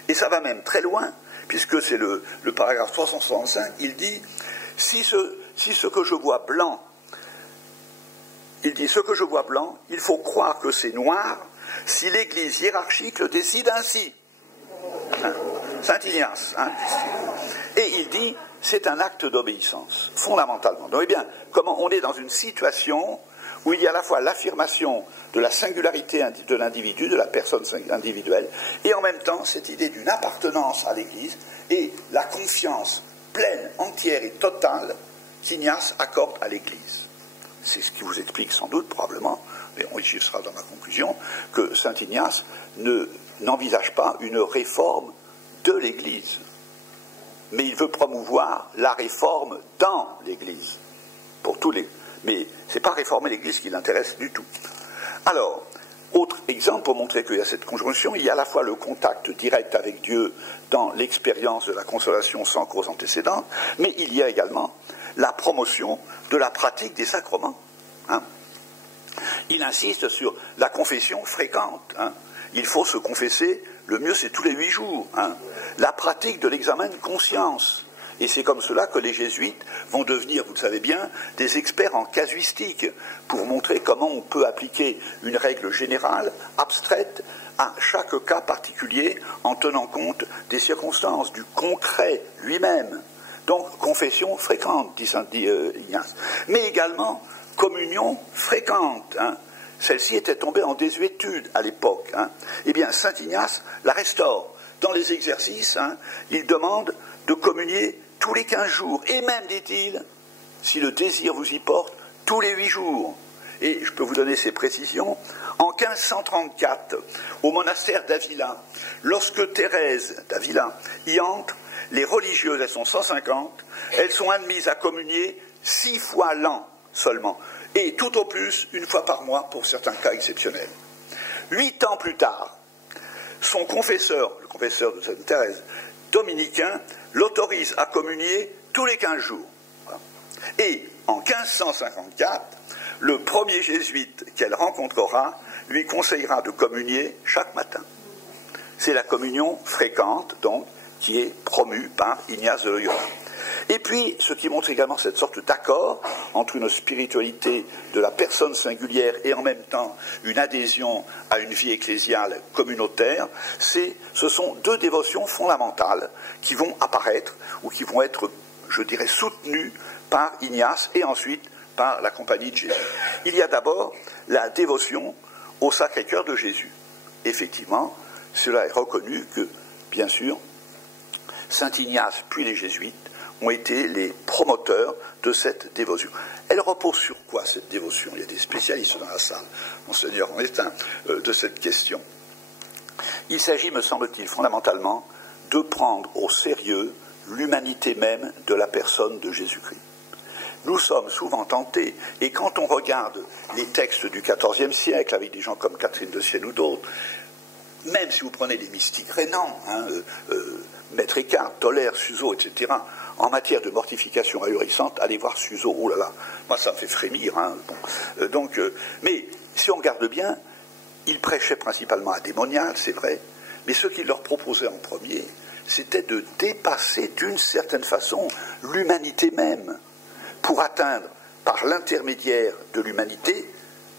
Et ça va même très loin, puisque c'est le paragraphe 365, il dit si ce que je vois blanc, il dit ce que je vois blanc, il faut croire que c'est noir si l'Église hiérarchique le décide ainsi. Hein, Saint Ignace. Hein. Et il dit c'est un acte d'obéissance, fondamentalement. Donc, eh bien, comment on est dans une situation où il y a à la fois l'affirmation de la singularité de l'individu, de la personne individuelle, et en même temps cette idée d'une appartenance à l'Église et la confiance pleine, entière et totale qu'Ignace accorde à l'Église. C'est ce qui vous explique sans doute, probablement, mais on y sera dans ma conclusion, que saint Ignace n'envisage pas une réforme de l'Église, mais il veut promouvoir la réforme dans l'Église, pour tous les... Mais ce n'est pas réformer l'Église qui l'intéresse du tout. Alors, autre exemple pour montrer qu'il y a cette conjonction, il y a à la fois le contact direct avec Dieu dans l'expérience de la consolation sans cause antécédente, mais il y a également la promotion de la pratique des sacrements. Hein. Il insiste sur la confession fréquente. Hein. Il faut se confesser, le mieux c'est tous les 8 jours. Hein. La pratique de l'examen de conscience. Et c'est comme cela que les jésuites vont devenir, vous le savez bien, des experts en casuistique, pour montrer comment on peut appliquer une règle générale, abstraite, à chaque cas particulier, en tenant compte des circonstances, du concret lui-même. Donc, confession fréquente, dit saint Ignace. Mais également, communion fréquente. Hein. Celle-ci était tombée en désuétude à l'époque. Hein. Eh bien, saint Ignace la restaure. Dans les exercices, hein, il demande de communier tous les 15 jours, et même, dit-il, si le désir vous y porte, tous les 8 jours. Et je peux vous donner ces précisions. En 1534, au monastère d'Avila, lorsque Thérèse d'Avila y entre, les religieuses, elles sont 150, elles sont admises à communier 6 fois l'an seulement, et tout au plus une fois par mois pour certains cas exceptionnels. 8 ans plus tard, son confesseur, le confesseur de Sainte Thérèse, dominicain, l'autorise à communier tous les 15 jours. Et en 1554, le premier jésuite qu'elle rencontrera lui conseillera de communier chaque matin. C'est la communion fréquente, donc, qui est promue par Ignace de Loyola. Et puis, ce qui montre également cette sorte d'accord entre une spiritualité de la personne singulière et en même temps une adhésion à une vie ecclésiale communautaire, ce sont 2 dévotions fondamentales qui vont apparaître ou qui vont être, je dirais, soutenues par Ignace et ensuite par la Compagnie de Jésus. Il y a d'abord la dévotion au Sacré-Cœur de Jésus. Effectivement, cela est reconnu que, bien sûr, saint Ignace puis les jésuites ont été les promoteurs de cette dévotion. Elle repose sur quoi, cette dévotion? Il y a des spécialistes dans la salle, Monseigneur, on est de cette question. Il s'agit, me semble-t-il, fondamentalement, de prendre au sérieux l'humanité même de la personne de Jésus-Christ. Nous sommes souvent tentés, et quand on regarde les textes du XIVe siècle, avec des gens comme Catherine de Sienne ou d'autres, même si vous prenez les mystiques rénants, hein, Maître Écart, Tolère, Suzeau, etc., en matière de mortification ahurissante, allez voir Suzeau, oh là là, moi ça me fait frémir. Hein, bon. Mais si on regarde bien, il prêchait principalement à démonial, c'est vrai, mais ce qu'il leur proposait en premier, c'était de dépasser d'une certaine façon l'humanité même, pour atteindre, par l'intermédiaire de l'humanité,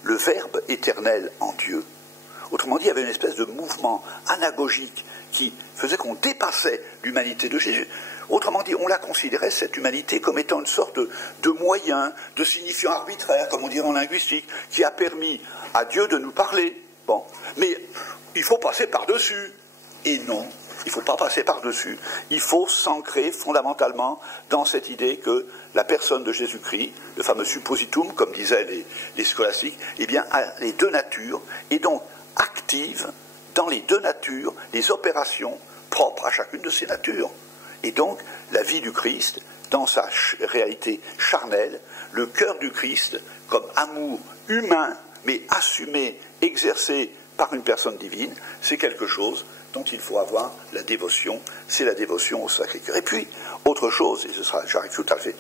le Verbe éternel en Dieu. Autrement dit, il y avait une espèce de mouvement anagogique qui faisait qu'on dépassait l'humanité de Jésus. Autrement dit, on la considérait, cette humanité, comme étant une sorte de moyen, de signifiant arbitraire, comme on dirait en linguistique, qui a permis à Dieu de nous parler. Bon, mais il faut passer par-dessus. Et non, Il ne faut pas passer par-dessus. Il faut s'ancrer fondamentalement dans cette idée que la personne de Jésus-Christ, le fameux suppositum, comme disaient les scolastiques, eh bien, a les deux natures, et donc active dans les deux natures les opérations propres à chacune de ces natures. Et donc, la vie du Christ, dans sa réalité charnelle, le cœur du Christ, comme amour humain, mais assumé, exercé par une personne divine, c'est quelque chose dont il faut avoir la dévotion, c'est la dévotion au Sacré-Cœur. Et puis, autre chose, et ce sera, j'arrive tout à fait,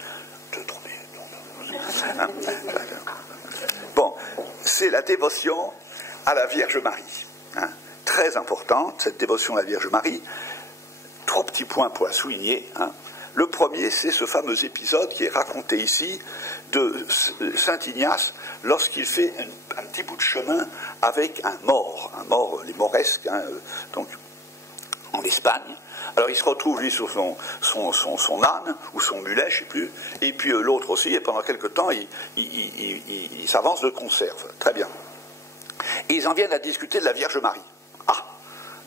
bon, c'est la dévotion à la Vierge Marie. Hein, très importante, cette dévotion à la Vierge Marie. 3 petits points pour la souligner. Hein. Le premier, c'est ce fameux épisode qui est raconté ici de saint Ignace lorsqu'il fait un petit bout de chemin avec un mort, les mauresques, hein, donc en Espagne. Alors il se retrouve lui sur son âne ou son mulet, je ne sais plus, et puis l'autre aussi, et pendant quelque temps il s'avance de conserve. Très bien. Et ils en viennent à discuter de la Vierge Marie. Ah.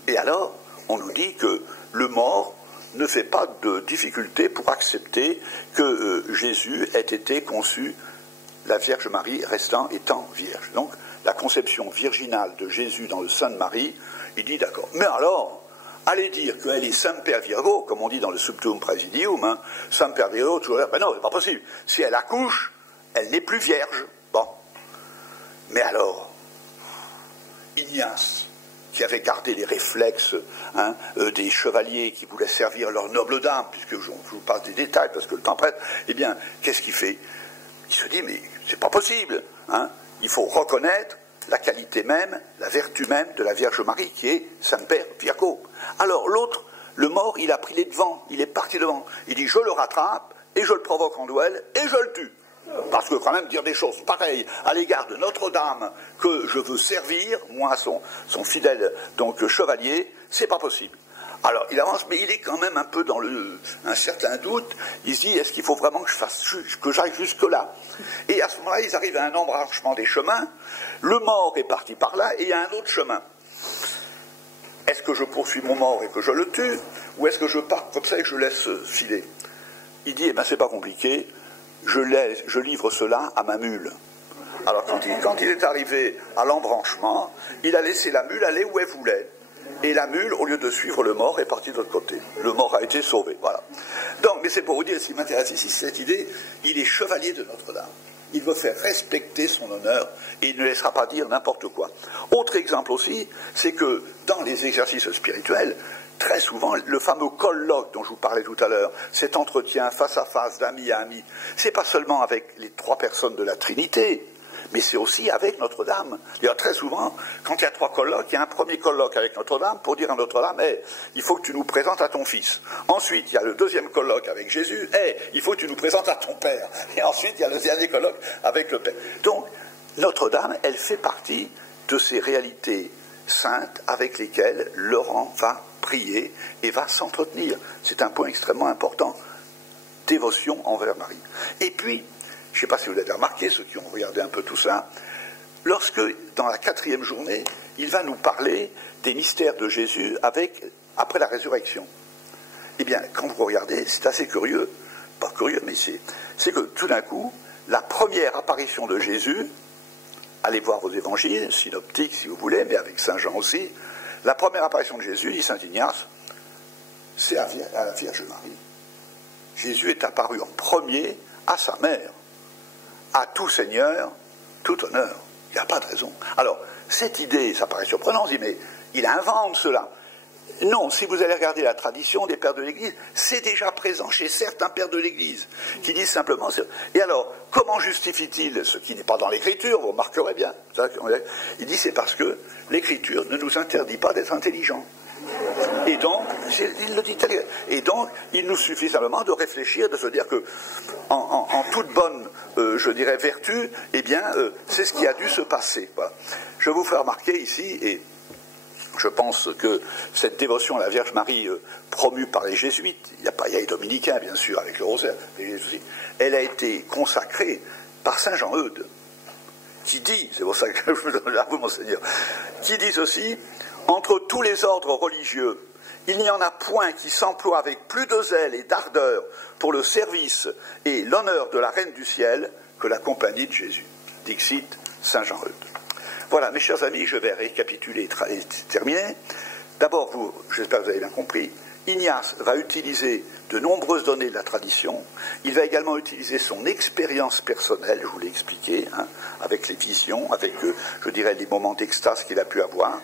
Et alors, on nous dit que le mort ne fait pas de difficulté pour accepter que Jésus ait été conçu, la Vierge Marie étant vierge. Donc, la conception virginale de Jésus dans le sein de Marie, il dit d'accord. Mais alors, allez dire qu'elle est Semper Virgo, comme on dit dans le Subtuum Praesidium, hein, Semper Virgo, toujours là. Ben non, c'est pas possible. Si elle accouche, elle n'est plus vierge. Bon. Mais alors, Ignace, qui avait gardé les réflexes des chevaliers qui voulaient servir leur noble dame, puisque je vous passe des détails parce que le temps presse, eh bien, qu'est-ce qu'il fait? Il se dit, mais c'est pas possible, hein, il faut reconnaître la qualité même, la vertu même de la Vierge Marie, qui est Semper Virgo. Alors l'autre, le mort, il a pris les devants, il est parti devant, il dit, je le rattrape, et je le provoque en duel, et je le tue. Parce que quand même dire des choses pareilles à l'égard de Notre-Dame que je veux servir, moi son fidèle donc chevalier, c'est pas possible. Alors il avance, mais il est quand même un peu dans un certain doute. Il se dit, est-ce qu'il faut vraiment que j'aille jusque-là? Et à ce moment-là, ils arrivent à un embranchement des chemins. Le mort est parti par là, et il y a un autre chemin. Est-ce que je poursuis mon mort et que je le tue, ou est-ce que je pars comme ça et que je laisse filer? Il dit, eh bien c'est pas compliqué. Je livre cela à ma mule. Alors quand il est arrivé à l'embranchement, il a laissé la mule aller où elle voulait. Et la mule, au lieu de suivre le mort, est partie de l'autre côté. Le mort a été sauvé. Voilà. Donc, mais c'est pour vous dire, ce qui m'intéresse ici, c'est cette idée, il est chevalier de Notre-Dame. Il veut faire respecter son honneur et il ne laissera pas dire n'importe quoi. Autre exemple aussi, c'est que dans les exercices spirituels, très souvent, le fameux colloque dont je vous parlais tout à l'heure, cet entretien face à face, d'ami à ami, c'est pas seulement avec les 3 personnes de la Trinité, mais c'est aussi avec Notre-Dame. D'ailleurs, très souvent, quand il y a 3 colloques, il y a un premier colloque avec Notre-Dame pour dire à Notre-Dame, hey, il faut que tu nous présentes à ton fils. Ensuite, il y a le deuxième colloque avec Jésus, hey, il faut que tu nous présentes à ton Père. Et ensuite, il y a le dernier colloque avec le Père. Donc, Notre-Dame, elle fait partie de ces réalités saintes avec lesquelles Laurent va prier et va s'entretenir. C'est un point extrêmement important. Dévotion envers Marie. Et puis, je ne sais pas si vous l'avez remarqué, ceux qui ont regardé un peu tout ça, lorsque, dans la 4e journée, il va nous parler des mystères de Jésus après la résurrection. Eh bien, quand vous regardez, c'est assez curieux, pas curieux, mais c'est que tout d'un coup, la première apparition de Jésus, allez voir vos évangiles, synoptiques si vous voulez, mais avec Saint Jean aussi, la première apparition de Jésus, dit Saint Ignace, c'est à la Vierge Marie. Jésus est apparu en premier à sa mère. À tout Seigneur, tout honneur. Il n'y a pas de raison. Alors, cette idée, ça paraît surprenant, on se dit, mais il invente cela. Non, si vous allez regarder la tradition des pères de l'Église, c'est déjà présent chez certains pères de l'Église, qui disent simplement... Et alors, comment justifie-t-il ce qui n'est pas dans l'Écriture? Vous remarquerez bien. Il dit, c'est parce que l'Écriture ne nous interdit pas d'être intelligents. Et donc, il le dit, et donc, il nous suffit simplement de réfléchir, de se dire que, en toute bonne, je dirais, vertu, eh bien, c'est ce qui a dû se passer. Voilà. Je vous fais remarquer ici, et je pense que cette dévotion à la Vierge Marie promue par les jésuites, il y a les dominicains bien sûr avec le rosaire, les jésuites, elle a été consacrée par Saint Jean Eudes, qui dit, c'est pour ça que je vous donne à vous Monseigneur, qui dit ceci, entre tous les ordres religieux il n'y en a point qui s'emploie avec plus de zèle et d'ardeur pour le service et l'honneur de la Reine du Ciel que la compagnie de Jésus. Dixit Saint Jean Eudes. Voilà, mes chers amis, je vais récapituler et terminer. D'abord, j'espère que vous avez bien compris, Ignace va utiliser de nombreuses données de la tradition. Il va également utiliser son expérience personnelle, je vous l'ai expliqué, avec les visions, avec, je dirais, les moments d'extase qu'il a pu avoir,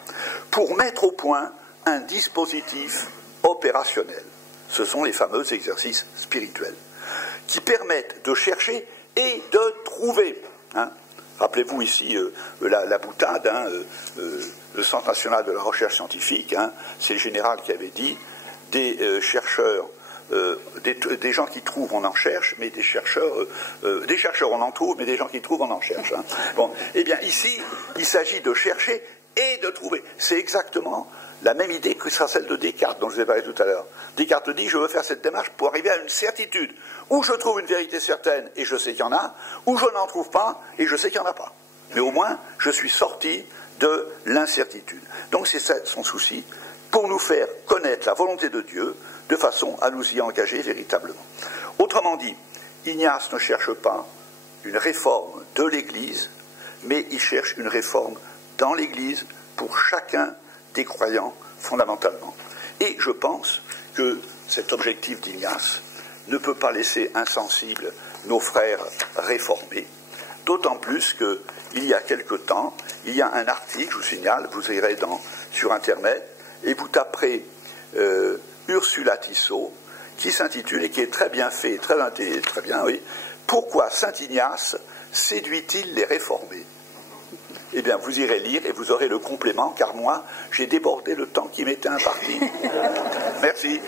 pour mettre au point un dispositif opérationnel. Ce sont les fameux exercices spirituels, qui permettent de chercher et de trouver. Rappelez-vous ici la boutade, le Centre national de la recherche scientifique, c'est le général qui avait dit, des chercheurs, des gens qui trouvent, on en cherche, mais des chercheurs on en trouve, mais des gens qui trouvent, on en cherche. Bon, eh bien ici, il s'agit de chercher et de trouver. C'est exactement la même idée que sera celle de Descartes, dont je vous ai parlé tout à l'heure. Descartes dit, je veux faire cette démarche pour arriver à une certitude, où je trouve une vérité certaine et je sais qu'il y en a, ou je n'en trouve pas et je sais qu'il n'y en a pas. Mais au moins, je suis sorti de l'incertitude. Donc c'est ça son souci, pour nous faire connaître la volonté de Dieu, de façon à nous y engager véritablement. Autrement dit, Ignace ne cherche pas une réforme de l'Église, mais il cherche une réforme dans l'Église pour chacun des croyants fondamentalement. Et je pense que cet objectif d'Ignace ne peut pas laisser insensibles nos frères réformés, d'autant plus qu'il y a quelque temps, il y a un article, je vous signale, vous irez sur Internet, et vous taperez Ursula Tissot, qui s'intitule, et qui est très bien fait, très bien, oui, « Pourquoi Saint Ignace séduit-il les réformés ?» Eh bien, vous irez lire et vous aurez le complément, car moi, j'ai débordé le temps qui m'était imparti. Merci.